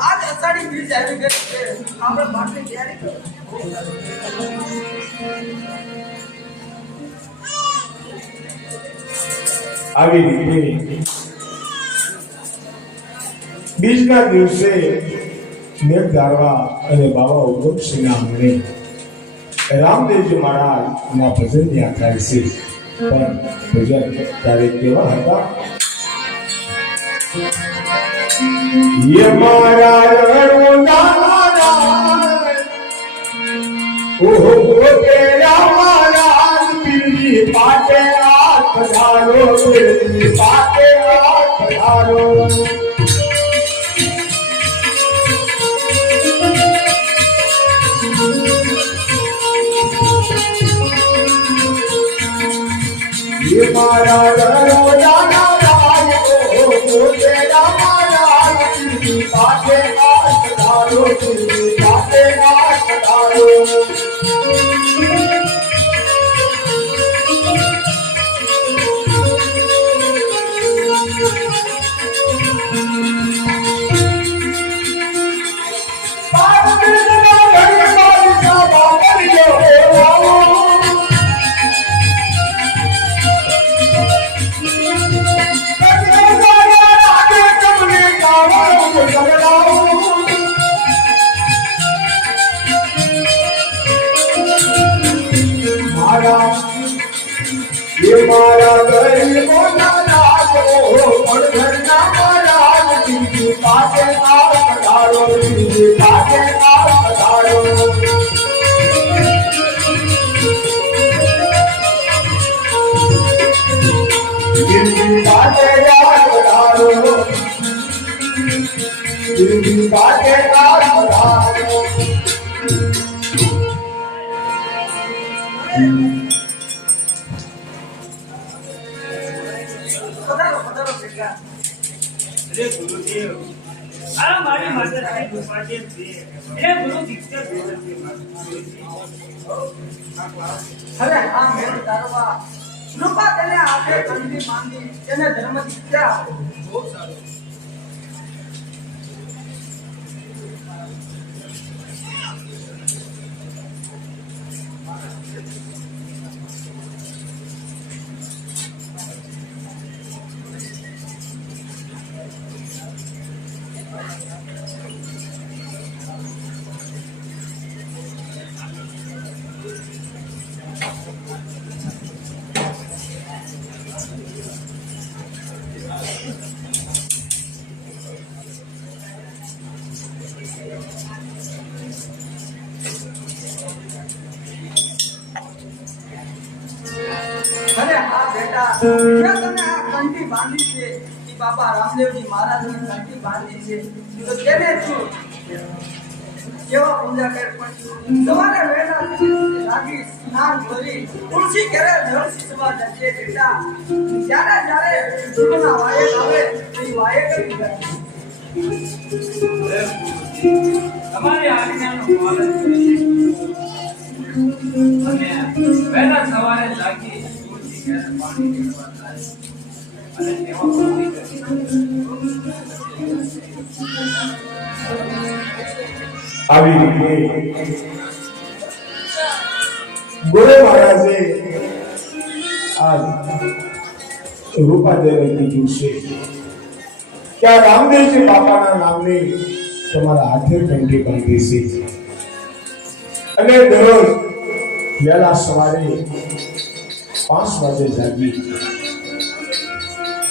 आज अषाढ़ी बीज આવી ગઈ છે આપણે પાટની તૈયારી કરો આવી રીતે બીજના દિવસે મેઘ ધારવા અને બાબા ઉદમસિંહના આંગણે રામદેવજી મહારાજના ભજન ત્યાં થાય છે પણ ભજન ત્યારે કેવા હતા ये मारा रघुनाथ ओहो तेरा महाराज पीरी पाटे आठ पधारो पीरी पाटे आठ पधारो ये मारा रघुनाथ ओहो तेरा पाटे आठ पधारो पाटे आठ पधारो ये मारा गरीबो ना लाजो पण घरना महाराज की पाटे आठ पधारो पाटे आठ पधारो पाटे आठ पधारो पाटे आठ पधारो अरे गुरुदेव आ मारी माता रानी गुफाते थे ए गुरु दीक्षा देते अरे हां मेरे दारवा कृपा तने आके कंदी मांगी તેને ધર્મ દીક્ષા બહુ સારું क्या तने आ कंठी बांधी छे कि बाबा रामदेवजी महाराजनी कंठी बांधी छे तो केने छु केवा पूजा कर पण सवारे वेला लागी स्नान કરી તુલસી કરે જળ સિસવા જશે બેટા જ્યારે જ્યારે જીવના વાયક આવે તો વાયક કરી જાય તમારી આજ્ઞાનો પાલન અને વેલા સવારે લાગી આવી રીતે ગુરુ મહારાજે આજ રૂપાદેવી કીધું છે કે આ રામદેવજી બાપાના નામને તમારા હાથે કંઠી બાંધી છે અને દરરોજ વહેલા સવારે 5 વાગે જાગી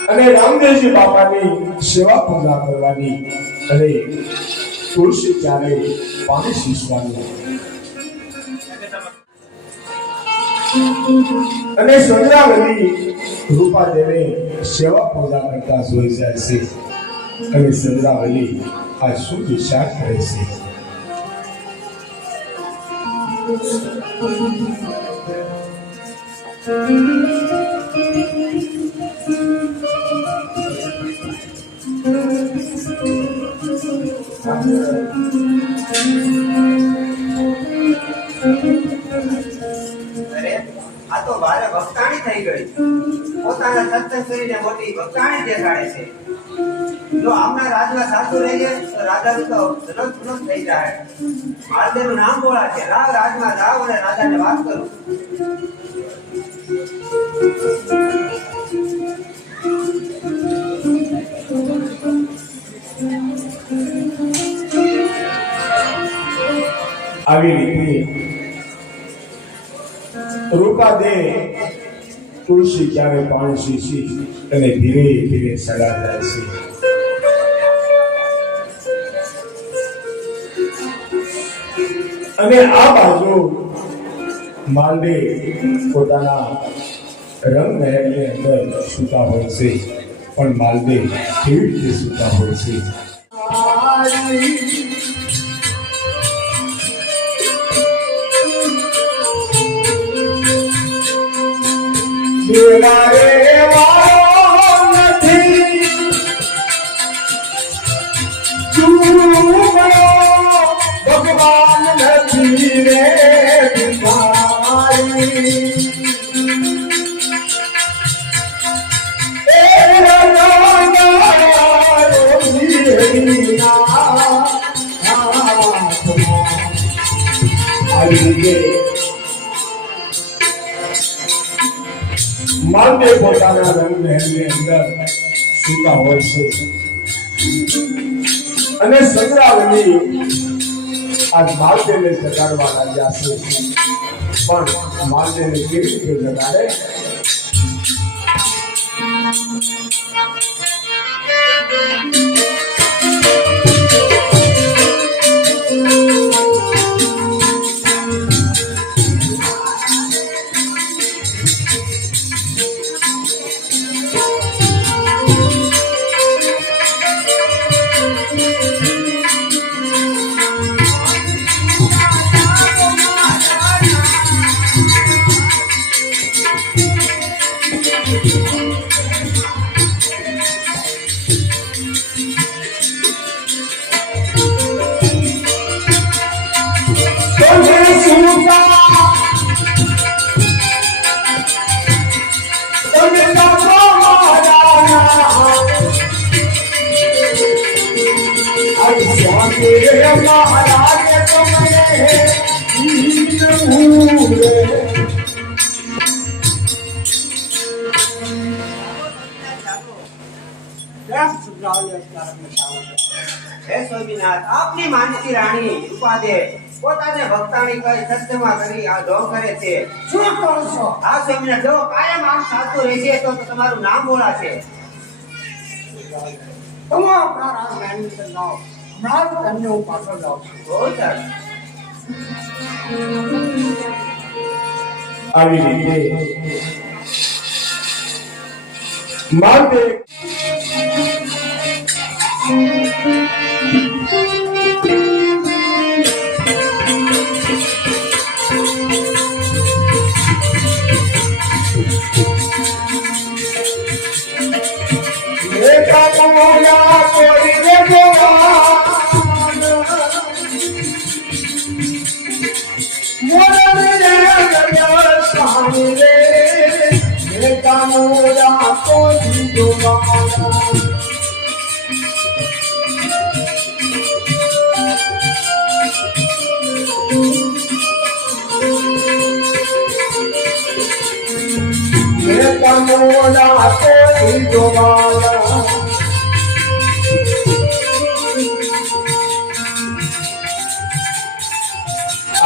અને રામદેવજી બાપાની સેવા પૂજા કરવાની અને તુલસી ચારે પાણી સીસવાનું અને સંધ્યાવલી રૂપાદેવે સેવા પૂજા કરતા જોઈ જાય છે અને સંધ્યાવલી આ શું વિચાર કરે છે અરે આ તો ભારે ભક્તાણી થઈ ગઈ. પોતાના સત્સંગ કરીને મોટી ભક્તાણી દેખાડે છે. જો આમના રાજમાં સાસુ રહી જાય તો રાજાનું તો જનક થઈ જાય. માલદેવનું નામ બોલા છે. રાવ રાજમાં જાવ અને રાજાને વાત કરું. આવી રીતે રૂપાદે તુલસી ક્યારે પાણી શીશી અને ધીરે ધીરે સડા જાય છે. અને આ બાજુ માંડે પોતાના રંગ મહેલની અંદર સૂતા હોય છે. પણ માંડે કેવી રીતે સૂતા હોય છે? દેવારે વાળો નથી ભગવાન નથી રે ભિખારી. માંડે પોતાના રંગ મહેલની અંદર સૂતા હોય છે. અને સંગ્રામની આ માંડેને જગાડવા લાગ્યા છે. પણ માંડેને કેવી રીતે જગાડે? હે સ્વામિનાથ, આપની માનસી રાણી રૂપાદે પોતાને ભક્તાણી કહી સત્સંગમાં કરી આ ઢોંગ કરે છે. શું કરો છો? હા સ્વામિનાથ, જો કાયમ આમ સાચું રહેશે તો તમારું નામ બોલાશે. તમે આપણા રાજધાની પર જાઓ. હમણાં જ તમને હું પાછળ જાઉં છું. બહુ સરસ. આવી રીતે માંડે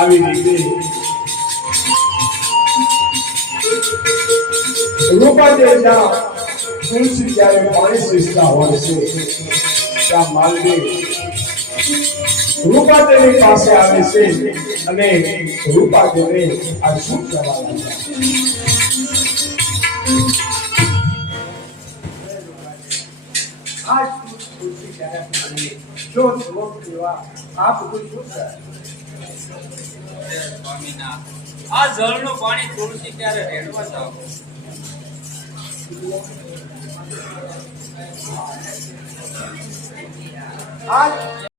આવી રીતે રૂપાદેવના તુલસી જ્યારે પાણી સીંચતા હોય છે ત્યાં માંડે રૂપાદેવી પાસે આવે છે અને રૂપાદેવી આ શું કહેવા લાગ્યા? આજ તુલસી ક્યારે પાણી જો શ્લોક લેવા આ બધું શું છે? આ જળનું પાણી તુલસી ત્યારે રેડવા જાવ. આજ